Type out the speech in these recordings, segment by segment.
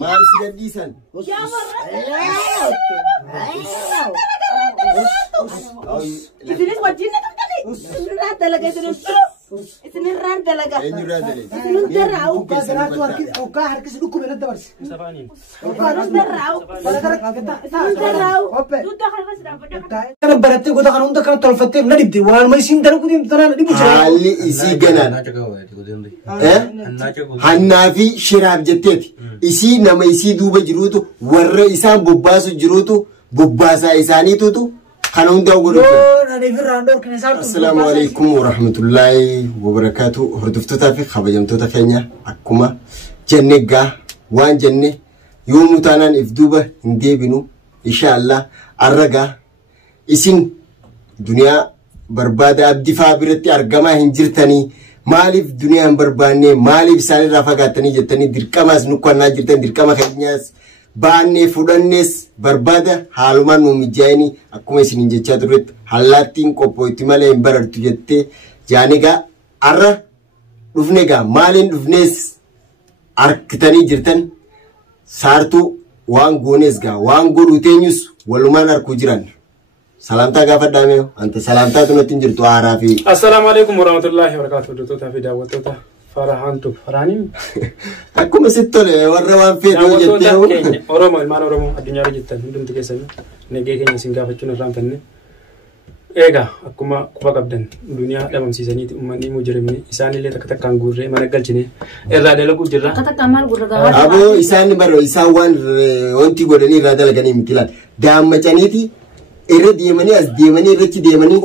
maal si gadhiisan isinis wajjin irraa dalaga isin irraa dalaga isin darraa'u okaa harkisi dhukkube na dabarsi kana barattee goota kana hunda kana tolfattee na dhibde waan ma isin dalagu tanaa na dhibu jira haalli isii ganaan hannaa fi shiraaf jetteeti isii nama isii duuba jiruutu warra isaan bobbaasu jiruutu bobbaasaa isaaniitutu kana hundaa godhutu assalaamu alaykum warahmatullaahi wabarakaatu hordoftoota fi kabajamtoota keenya akkuma jenne gaa waan jenne yoo mutaanaan if duuba hin deebinu inshallah arragaa isin duniyaa barbaada abdifaa biratti argamaa hin jirtanii maaliif duniyaa hin barbaanne maaliif isaanirraa fagaatanii jettanii dirqamaas nukkannaa jirtan dirqama keenyaas baannee fudhannees barbaada haalumaan nu mijaa'ini akkuma isiniin jechaa turretti hallaattiin qophootti malee hin barartu jettee jaanigaa arra dhufnegaa maaliin dhufnees arkitanii jirtan saartuu waan goonees gaa waan godhuu teenyus walumaan arkuu jiran salamtaa gaafadhaame anta salamtaa tunatti hin jirtu aaraa fi assalaamu alaykum warahmatullaahi wabarakaatuh hordoftoota fi daawwattoota Farahantu Faraanin akkuma sittole warra waan fedhu jettee Oromoo ilmaan Oromoo addunyaa irra jirtan hundumti keessanii nagee keenya isin gaafachuun irraan fanne eega akkuma quba qabdan duniyaa dhabamsiisaniiti uummanni mujrimni isaanillee takka takkaan guurree mana galchine irraa dalaguu jirra takka maal gurra gahaa aboo isaan baro isaan waan wanti godhanii irraa dalaganii miti laal daammacaniiti irra deemanii as deemanii irratti deemanii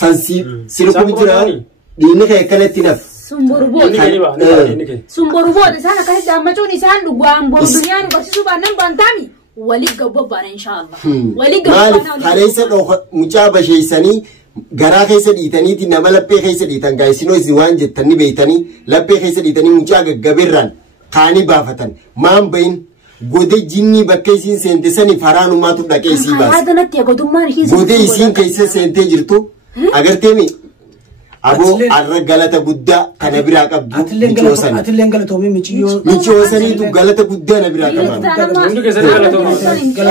sansi sirku jira diinni kee kanatti naf sumburbood isaan akka daammachuun isaan dhugaan boonduniyaan barsiisuu baannan baantami waliif gabbabbaana inshallah waliif gabbabbaana kaleessa mucaa basheessanii garaa keessa dhiitaniiti nama laphee keessa dhiitan gaayisinoo isin waan jettanii beeytanii laphee keessa dhiitanii mucaa gaggabirraan kaanii baafatan maan bayin gode jinni bakka isin seente sani faraanumaatu dhaqee isii baase gode isin keessa seentee jirtu agarteemi aboo arra galata guddaa kana biraa qabdu michoosanii atilleen galatoomii michoosaniitu galata guddaa na biraa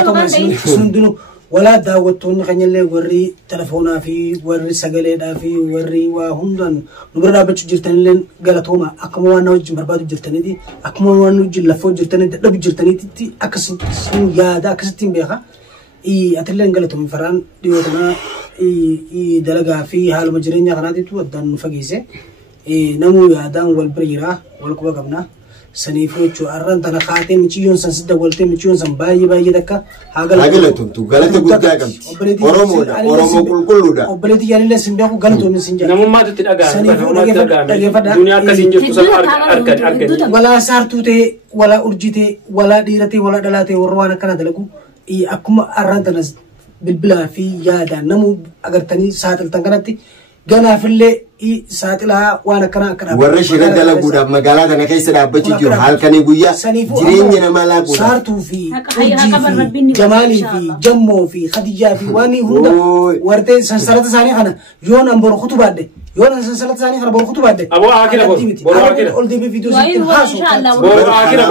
qaban hundinuu walaa daawwattoonni keenyallee warri telefoonaa fi warri sagaleedhaa fi warri waa hundaan nu bira dhaabbachuu jirtanillee galatooma akkuma waan wajjin barbaadu jirtaniiti akkuma waan wajjin lafoo jirtanii dadhabu jirtaniitti akkasiin yaada akkasittiin beeka atilleen galatoomii faraan dhiyootanaa dalagaa fi haaluma jireenya kanaatitu addaan nu fageesse namuu yaadaan wal bira jira wal quba qabna saniifuu jechuudha arraan tana kaatee michiyyoon san sidda waltee michiyyoon san baay'ee takka haa galatoomtu galata guddaa qabdi oromoodha oromoo qulqulluudha obboleetti yaanillee sin beeku galatoomin sin jedha namummaatutti dhagaame duniyaa akkasiin jirtu san argani walaa saartuu ta'e walaa urjii ta'e walaa dhiira ta'e walaa dhalaa ta'e warra waan akkana dalagu akkuma arraan tana bilbilaa fi yaadaan namuu agartanii saaxiltan kanatti ganaafillee saaxilaa waan akkana akkana warra shira dalaguudhaaf magaalaa kana keessa dhaabbachuu jiru halkanii guyyaa jireenya namaa laaguudha saartuu fi urjii fi jamaalii fi jammoo fi khadijaa fi waan hunda wartee sansalata isaanii kana yoon an boru kutubaadde yoon an sansalata isaanii kana boru kutubaadde aboo akira boru akira ol deebii viidiyoo sittin haasu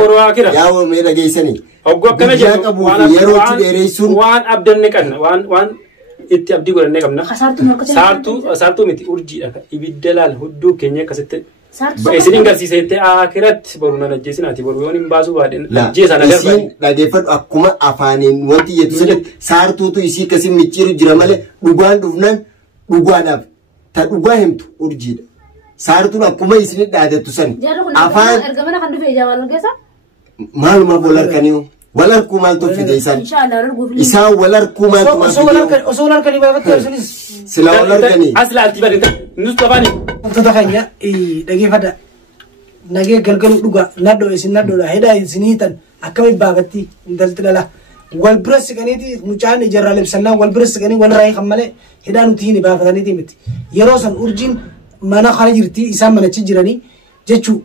boru akira yaa'oo mee dhageessanii oggo akkana jedhu waan abdanne qabna waan itti abdii godhannee qabna saartuu miti urjiidha ibidda laal hudduu keenya akkasitti isiniin garsiisettee akiratti boru nan ajjeesinaati boru yoon hin baasuu baadheen ajjeesan isiin dhageeffadhu akkuma afaaniin wanti jettu sanitti saartuutu isii akkasii micciiru jira malee dhugaan dhufnan dhugaadhaaf ta dhugaa himtu urjiidha saartuun akkuma isinit dhaadattu sani afaan maalumaaf wal harkaniihu walarku mal to fide isan isa walarku mal to osoo walarkani baafatti arsunis sila walarkani asla altibari nustafani tadakanya dhageeffadha nagee galgalu dhuga naddo isin naddoodha heda isiniitan akkami baafatti intaltilala wal bira siqaniiti mucaan ijarraa libsannaa wal bira siqanii wal raayii kan malee heda nuti hin baafataniiti miti yeroo san urjiin mana kana jirti isaan manachi jiranii jechuu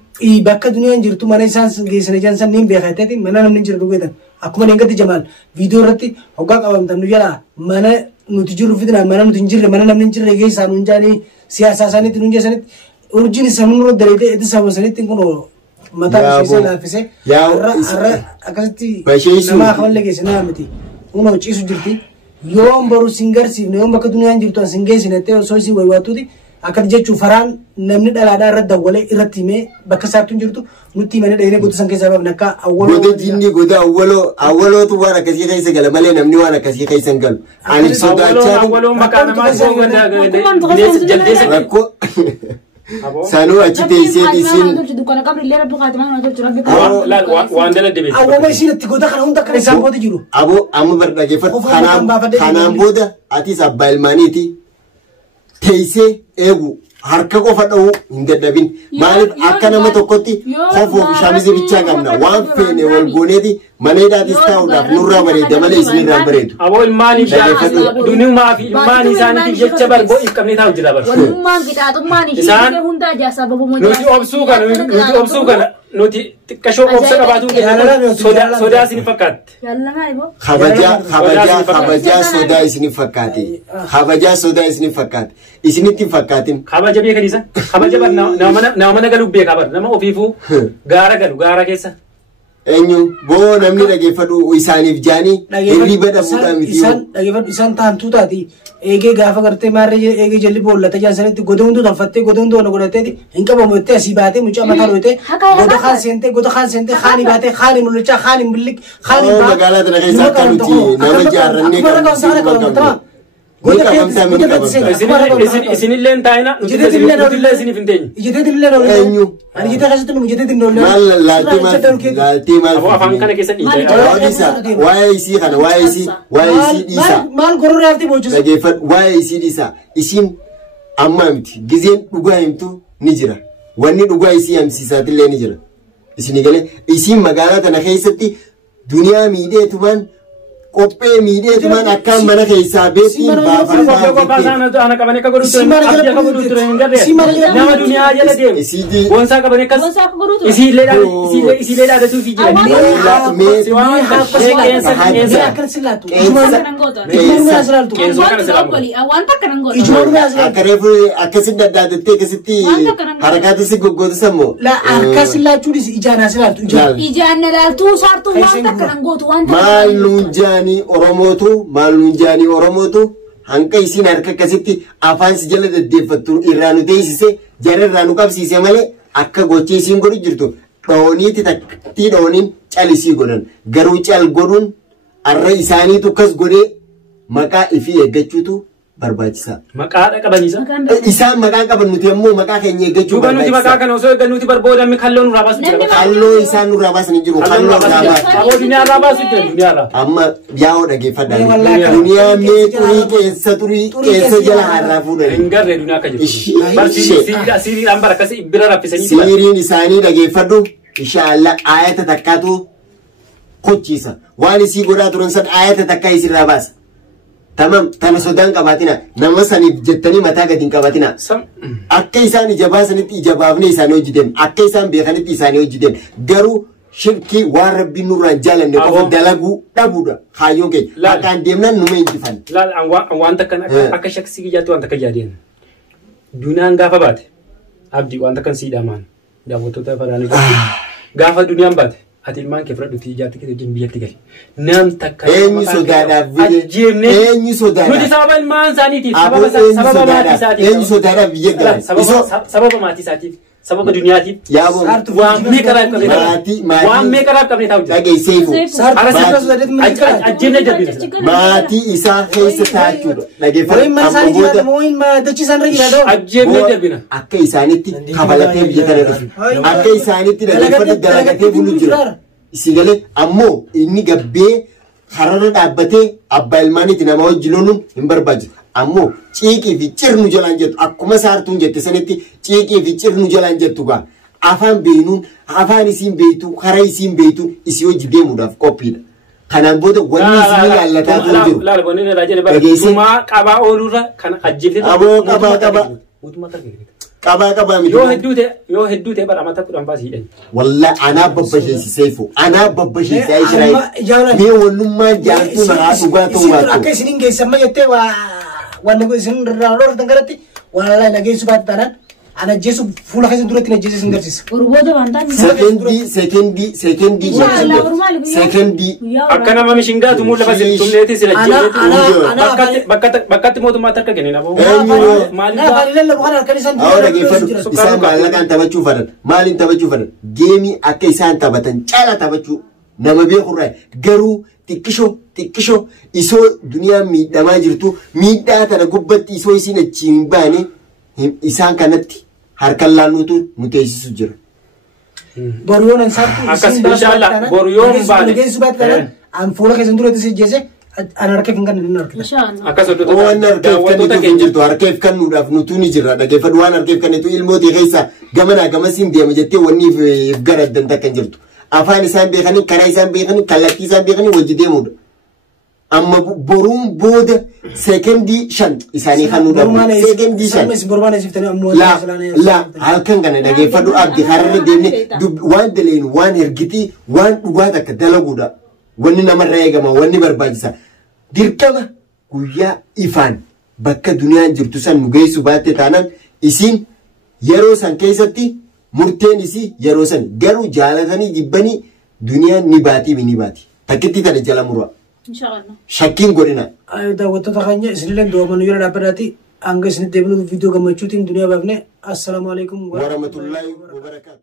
bakka duniyaan jirtu mana isaan geessanii jansan niin beekateeti mana namni jira dhugeetan akkuma neengatti jamaal viidiyoo irratti hoggaa qabamtan nu jala mana nuti jirru fidna mana nuti hin jirre mana namni hin jirre geessaa nuun jaanii siyaasaa isaaniitti nuun jeessanitti urjini sanumro dalite edi sawasaniti kuno mata fise la fise arra akasti nama khalle ke sinamati uno chisu jirti yom baru singar sifne yom baka dunia jirtu singe sinete soisi waywatudi akan jechu faran namni dalada radda wala iratime baka sabtun jirtu nuti mane dayne godu sanke sabab nakka awwalo goda jinni goda awwalo tu wara kasi kaisa gala male namni wara kasi kaisa gal ani sodacha awwalo makana ma so gada jalde rakko sanu achite isedi sin dukana kabri lera du khatima na to rabbi la wandala debe awwama isinati goda kana hunda kana sa goda jiru abo amma barda ge fat khanam boda ati sabbal maniti teise egu harka qofa dhawu hin dadhabin maalif akka nama tokkotti qofoo shaamizi bichaa qabna waan feene wal gooneeti maneedhaatis taa'uudhaaf nurraa bareeda malee isinirraa bareedu aboo ilmaanii dunumaa fi ilmaanii isaaniitiif jecha barboo if qabnee taa'u jira bar walummaan qixaaxummaan ishee hundaa jaasaa babamoo nuti obsuu kana nuti xiqqashoo obsa qabaatu sodaa isin fakkaatti kabajaa sodaa isin fakkaati kabajaa sodaa isin fakkaati isinitti fakkaatin kabaja beekan isa kabaja bar nama mana galu beeka bar nama ofiifuu gaara galu gaara keessa enyu boo namni dhageeffadhu isaaniif jaanii hirriba dhabuudhaan miti dhageeffadhu isaan taantuu taati eegee gaafa gartee maarree eegee jalli boollata jaansanitti goda hunduu tolfattee goda hunduu ona godhateeti hin qabamu jettee asii baatee mucaa mataa dhootee goda kaan seentee haani baatee haani mul'achaa haani mul'ik haani baa magaalaa tana keessa akka nuti nama jaarrannee qabnu isinillee hin taa'ina nutillee isiniif hin teenye ijeteetillee dhoole eenyu ani ijete keessatti nu ijeteetin dhoole maal laaltee maal aboo afaan kana keessa dhiisa waa'ee isii kana waa'ee isii dhiisa maal gorora yaafti boochisa dhageeffadhu waa'ee isii dhiisa isiin amma miti gizeen dhugaa himtu ni jira wanni dhugaa isii hamsiisaatillee ni jira isinii galee isiin magaalaa tana keessatti duniyaa miidheetumaan qophee miidheetumaan akkaan mana keessaa beetiin ana qabane akka godhutu nama duniyaa jala deemu boonsaa qabane akkas isiillee dhaadatu fi akkasi daddaadattee akkasitti harakaata si goggootu sammoo akkas laachuudhis ijaan asiraaltu ijaan laaltuu saartuu waan takka nan gootu waan maal nuun jaanii oromootu hanqa isiin harka akkasitti afaan si jala daddeeffattu irraa nu teessise jara irraa nu qabsiise malee akka gochee isiin godhu jirtu dhooniiti taktii dhooniin calisii godhan garuu cal godhuun arra isaaniitu akkas godhee maqaa ifii eeggachuutu barbaachisa. Maqaadha qabaniisa. Isaan maqaa qaban nuti ammoo maqaa keenya eeggachuu barbaachisa. Nuti maqaa kana osoo eeggannuuti barbaadamne kalloo nurraa baasu jira. Kalloo isaan nurraa baasan hin jiru. Kalloo nurraa baasu. Aboo duniyaarraa baasu jira duniyaarraa. Amma yaa'oo dhageeffadhaa. Duniyaa mee xurii keessa jala harraa fuudhani. Hin garree duniyaa akka jiru. Siiriidhaan bara akkasii bira raffisanii. Siiriin isaanii dhageeffadhu. Inshaallah ayata takkaatu kochiisa. Waan isii godhaa turan san ayata takkaa isirraa baasa. Tamam tana sodaan qabaatina nama saniif jettanii mataa gadi hin qabaatina akka isaan ija baasanitti ija baafnee isaanii hojjetan akka isaan beekanitti isaanii hojjetan garuu shirkii waan rabbiin nurraan jaalanne qofa dalaguu dhabuudha hayyoo keenya akkaan deemnaan numa injifan. Laal waan takkan akka shaksii kiyyaatti waan takka yaadeen duniyaan gaafa baate abdii waan takkan siidhamaan daawwattoota faraanii gaafa duniyaan baate. Ati ilmaan kee fudhadhuuti ijaarti kee wajjin biyyatti gali. Nam takka eenyu sodaadhaaf eenyu sodaadhaaf nuti sababa ilmaan isaaniitiif sababa maatii isaatiif eenyu sodaadhaaf biyya gali sababa maatii isaatiif sababa duniyaatiif waan meeqaraaf qabnee taa'u jira. Dhageesseefu ajjeenne jabina maatii isaa keessa taachuudha. Ajjeenne jabina akka isaanitti kafalatee biyya kana dhufu akka isaanitti dhageeffate dalagatee bulu jira. Isigalee ammoo inni gabbee hararra dhaabbatee abbaa ilmaanitti nama wajjin loluun hin barbaachisu. Ammoo ciiqii fi cirnu jalaan jettu akkuma saartuun jette sanitti ciiqii fi cirnu jalaan jettu gaa afaan beeynuun afaan isiin beeytu karaa isiin beeytuun isii hojii deemuudhaaf qophiidha. Kanaan booda wanni isin laallataa jiru jiru. Laal wanni irraa jedhe bara qabaa oolurra kan ajjeefte. Aboo qabaa miti. Yoo hedduu ta'e bara amata kudhan baasii hidhan. Walla anaa babbasheessiseefu anaa babbasheessaa Israa'el mee wannummaan jaartuu nahaa dhugaa ta'uu baatu. Akka isiniin geessamma jettee wanni kun isin irraa lortan garatti wallahi nageessu baatu taanaan أنا جيسو فولا خيس ندورة تنا جيسو سندرسيس وربوده بانتا سكندي أكنا ما مشينجا تمول بس تمليتي سلجيتي بكت موت ما ترك جنينا بو لا فالي لا بخار الكنيسة أولا كيف إسان بالله كان تبتشو فرد مالين تبتشو فرد جيمي أكي إسان تبتن جالا تبتشو نما بيخورة جرو تكشو إسو دنيا ميدا جرتو ميدا تنا قبت إسو إسين الجيمباني إسان كانت هركلا نوتو نتيجي سجرا بوريون إنسان إن شاء الله بوريون بعد نجيس بعد كلام أنا فولا كيس ندورة تسي جيسة أنا ركيف إنكان نركب إن شاء الله أكاسو أو أنا ركيف كان نتوجرتو هركيف كان نوداف نتوني جرا ركيف دوان هركيف كان نتو الموت يغيسا جمنا جمسين دي مجتة وني في فجرة دنتا كنجرتو أفان إنسان بيخاني كنا إنسان بيخاني كلاكي إنسان بيخاني وجدي مود أما بروم بود سكندي شن إنساني خانو دابو سكندي شن لا هالكن كنا دقي فدو أبدي خارج ديني وان دلين وان هرجتي وان وقادك دلقودا واني نمر رأيك ما واني برباجسا ديركما كويا إفان بكا دنيا جرتوسان نجاي سبات تانان إسين يروسان كيساتي مرتين إسي يروسان جرو جالتاني جبني دنيا نباتي بنباتي تكتي تاني جالا مروا إن شاء الله شاكين قرينا دا وتتخانيا سنلين دو من يرى دابراتي أنجز ندبلو فيديو كم تشوتين دنيا بابنه السلام عليكم ورحمة الله وبركاته.